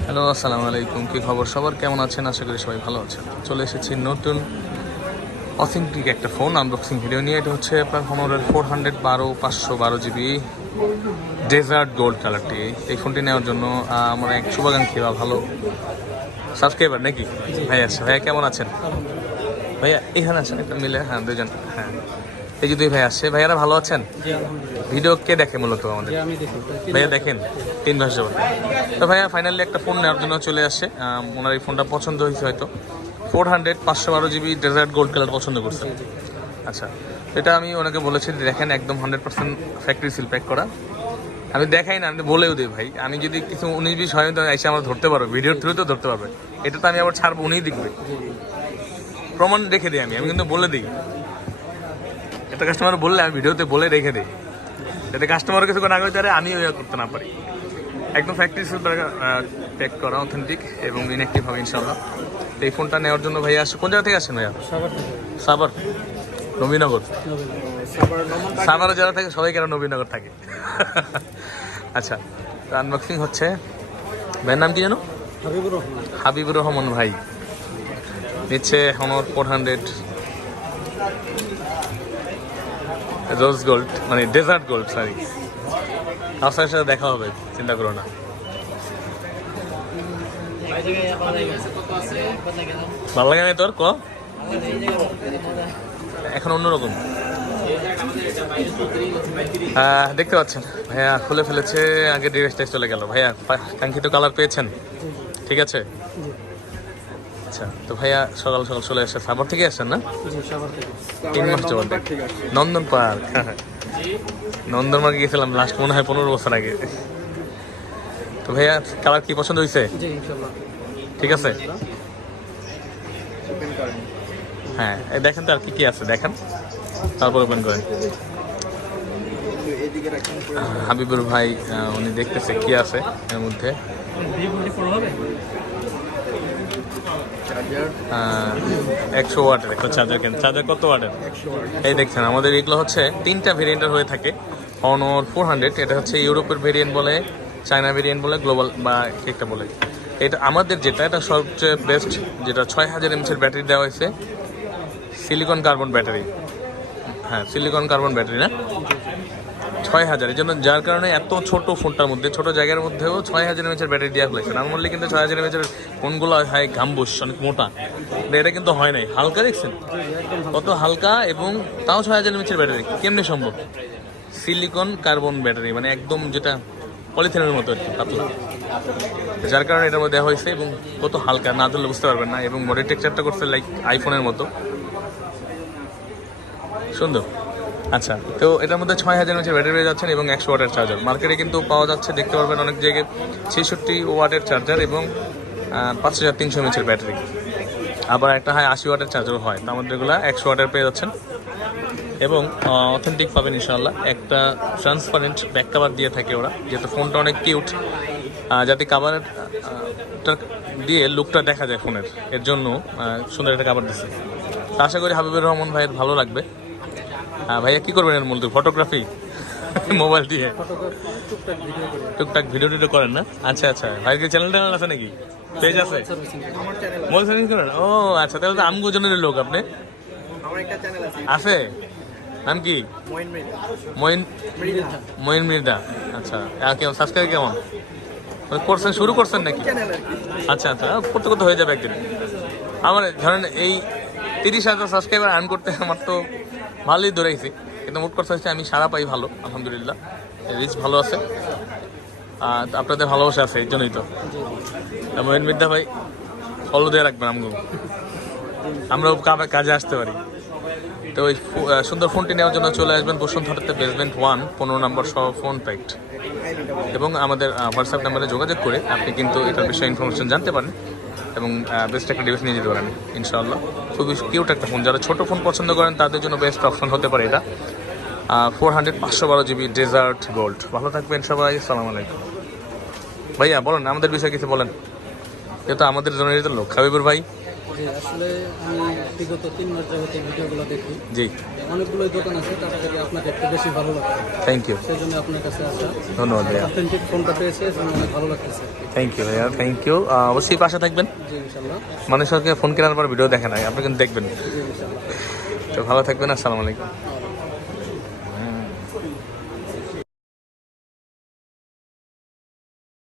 Hello আসসালামু আলাইকুম। কি খবর সবার? কেমন আছেন? আশা করি সবাই ভালো আছেন। চলে এসেছি নতুন অথেন্টিক একটা ফোন আনবক্সিং ভিডিও নিয়ে। এটা হচ্ছে আপনার হোনোরের ফোর হান্ড্রেড বারো পাঁচশো বারো জিবি ডেজার্ট গোল্ড কালারটি এই ফোনটি নেওয়ার জন্য আমার এক শুভাকাঙ্ক্ষী বা ভালো সাবস্ক্রাইবার নাকি? ভাই আছে। ভাইয়া কেমন আছেন? ভাইয়া এখানে আছেন? একটা মিলে হ্যাঁ দুজন। হ্যাঁ। এই যে দুই ভাই আসছে ভাইয়ারা ভালো আছেন? ভিডিও কে দেখে মূলত আমাদের? ভাইয়া দেখেন তিন মাস যাবত। তো ভাইয়া ফাইনালি একটা ফোন নেওয়ার জন্য চলে আসছে। আম, ওনার এই ফোনটা পছন্দ হয়েছে হয়তো। ফোর হান্ড্রেড পাঁচশো বারো জিবি ডেজার্ট গোল্ড কালার পছন্দ করছে। আচ্ছা এটা আমি ওনাকে বলেছি দেখেন একদম hundred percent factory seal pack করা। আমি দেখাই না আমি বলেও দিই ভাই। আমি যদি কিছু উনিশ বিশ হয় তো এসে আমরা ধরতে পারব। ভিডিওর থ্রু তো ধরতে পারবে। এটা তো আমি আবার ছাড়বো উনিই দেখবে। প্রমাণ রেখে দিই আমি। আমি কিন্তু বলে দিই। এটা কাস্টমার বললে আমি ভিডিওতে বলে রেখে দিই। যাতে কাস্টমার কিছু না করতে পারে আমি ওই করতে না পারি। একদম ফ্যাক্টরি প্যাক করা অথেন্টিক এবং ইনঅ্যাক্টিভ হবে ইনশাল্লাহ তো এই ফোনটা নেওয়ার জন্য ভাইয়া কোন জায়গা থেকে আসছেন ভাইয়া? সবার নবীনগর। নবীন সাভারে যারা থাকে সবাই কেন নবীনগর থাকে। আচ্ছা তো আনবক্সিং হচ্ছে। ভাইয়ের নাম কি জানো হাবিবুর রহমান। হাবিবুর রহমান ভাই। নিচ্ছে Honor four hundred rose gold মানে ডেজার্ট গোল্ড সরি আপনার সাথে দেখা হবে, চিন্তা করো না। ভালো লাগে না তোর? ক? এখন অন্যরকম। দেখতে পাচ্ছেন, ভাইয়া খুলে ফেলেছে, আগে ড্রেসটা চলে গেল। ভাইয়া কাঙ্ক্ষিত কালার পেয়েছেন, ঠিক আছে? আচ্ছা তো ভাইয়া সকাল সকাল চলে আসছে। সাভার থেকে আসছেন না? তিন মাস যাবত। নন্দন পার্ক। নন্দন পার্কে গেছিলাম লাস্ট মনে হয় পনেরো বছর আগে। তো ভাইয়া কালার কি পছন্দ হয়েছে? ঠিক আছে? হ্যাঁ দেখেন তো আর কি কি আছে দেখেন। তারপর ওপেন করেন। হাবিবুর ভাই উনি দেখতেছে কি আছে এর মধ্যে। একশো ওয়াটের একটা চার্জার কেন? চার্জার কত ওয়াটের এই দেখছেন আমাদের এগুলো হচ্ছে তিনটা ভেরিয়েন্টের হয়ে থাকে। অনর ফোর হান্ড্রেড এটা হচ্ছে ইউরোপের ভেরিয়েন্ট বলে চায়না ভেরিয়েন্ট বলে গ্লোবাল বা একটা বলে। এটা আমাদের যেটা এটা সবচেয়ে বেস্ট যেটা ছয় হাজার এমএচের ব্যাটারি দেওয়া হয়েছে সিলিকন কার্বন ব্যাটারি হ্যাঁ সিলিকন কার্বন ব্যাটারি না? ছয় হাজার। এই জন্য যার কারণে এত ছোট ফোনটার মধ্যে, ছোট জায়গার মধ্যেও ছয় হাজার এমএচের ব্যাটারি দেওয়া হয়েছে। নর্মালি কিন্তু ছয় হাজার এমএচের ফোনগুলো হয় গাম্বুস, অনেক মোটা। এটা কিন্তু হয় নাই। হালকা দেখছেন? কত হালকা এবং তাও ছয় হাজার এমএচের ব্যাটারি। কেমনি সম্ভব? সিলিকন কার্বন ব্যাটারি মানে একদম যেটা পলিথিনের মতো আর পাতলা। যার কারণে এটার মধ্যে দেওয়া হয়েছে এবং কত হালকা, না ধরলে বুঝতে পারবেন না। এবং বডি টেক্সচারটা করছে লাইক আইফোনের মতো। সুন্দর। আচ্ছা তো এটার মধ্যে ছয় হাজার এমএচের ব্যাটারি পেয়ে যাচ্ছেন এবং একশো ওয়াটের চার্জার মার্কেটে কিন্তু পাওয়া যাচ্ছে, দেখতে পারবেন অনেক জায়গায় ছেষট্টি ওয়াটের চার্জার এবং পাঁচ হাজার তিনশো এমএচের ব্যাটারি আবার একটা হয় আশি ওয়াটের চার্জার হয় তো আমাদের এগুলো একশো ওয়াটের পেয়ে যাচ্ছেন। এবং অথেন্টিক পাবেন ইনশাল্লাহ একটা ট্রান্সপারেন্ট ব্যাক কাভার দিয়ে থাকে ওরা, যেহেতু ফোনটা অনেক কিউট যাতে কাভারের দিয়ে লুকটা দেখা যায় ফোনের এর জন্য সুন্দর একটা কাভার দিচ্ছে আশা করি হাবিবুর রহমান ভাইয়ের ভালো লাগবে। আহ, ভাইয়া কি করবেন এর মূলত? ফটোগ্রাফি মোবাইল দিয়ে? টুকটাক ভিডিও টিডিও করেন না? আচ্ছা আচ্ছা। ভাইয়ের কি চ্যানেল ট্যানেল আছে নাকি? পেজ আছে? মোবাইল সার্ভিস করেন? ও আচ্ছা তাহলে তো আমগো জনের লোক আপনি। আছে? নাম কি? মইন মৃদা আচ্ছা কেমন? সাবস্ক্রাইব কেমন? মানে করছেন শুরু করছেন নাকি? আচ্ছা আচ্ছা। করতে করতে হয়ে যাবে একদিন। আমার ধরেন এই তিরিশ হাজার সাবস্ক্রাইবার আর্ন করতে আমার তো ভালোই ধরেছি কিন্তু মোট কথা হচ্ছে আমি সারা পাই ভালো, আলহামদুলিল্লাহ। রিচ ভালো আছে। আর আপনাদের ভালোবাসা আছে, এই জন্যই তো। মহিন মিদ্যা ভাই ফলো দিয়ে রাখবেন আমগো। আমরাও কাজে আসতে পারি। তো ওই সুন্দর ফোনটি নেওয়ার জন্য চলে আসবেন বসুন্ধরাতে বেসমেন্ট ওয়ান পনেরো নম্বর সহ ফোন প্যাক্ট এবং আমাদের হোয়াটসঅ্যাপ নাম্বারে যোগাযোগ করে আপনি কিন্তু এটার বিষয়ে ইনফরমেশন জানতে পারেন এবং বেস্ট একটা ডিভাইস নিয়ে যেতে পারেন, ইনশাআল্লাহ। খুবই কিউট একটা ফোন যারা ছোটো ফোন পছন্দ করেন, তাদের জন্য বেস্ট অপশন হতে পারে এটা। ফোর হান্ড্রেড পাঁচশো বারো জিবি ডেজার্ট গোল্ড ভালো থাকবেন সবাই সালাম আলাইকুম। ভাইয়া, বলেন, আমাদের বিষয়ে কিছু বলেন। এটা আমাদের জনের লোক। হাবিবুর ভাই জি আসলে আমি বিগত তিন মাস যাবত ভিডিওগুলো দেখি। জি। অনেকগুলোই দোকান আছে তার থেকে আপনাকে একটু বেশি ভালো লাগে থ্যাংক ইউ সেই জন্য আপনার কাছে আসা। ধন্যবাদ ভাইয়া। অথেন্টিক ফোনটা পেয়েছে এই জন্য অনেক ভালো লাগতেছে। থ্যাংক ইউ ভাইয়া থ্যাংক ইউ অবশ্যই পাশে থাকবেন। জি ইনশাল্লাহ মানুষকে ফোন কেনার পর ভিডিও দেখে নাই আপনি কিন্তু দেখবেন। তো ভালো থাকবেন আসসালামু আলাইকুম।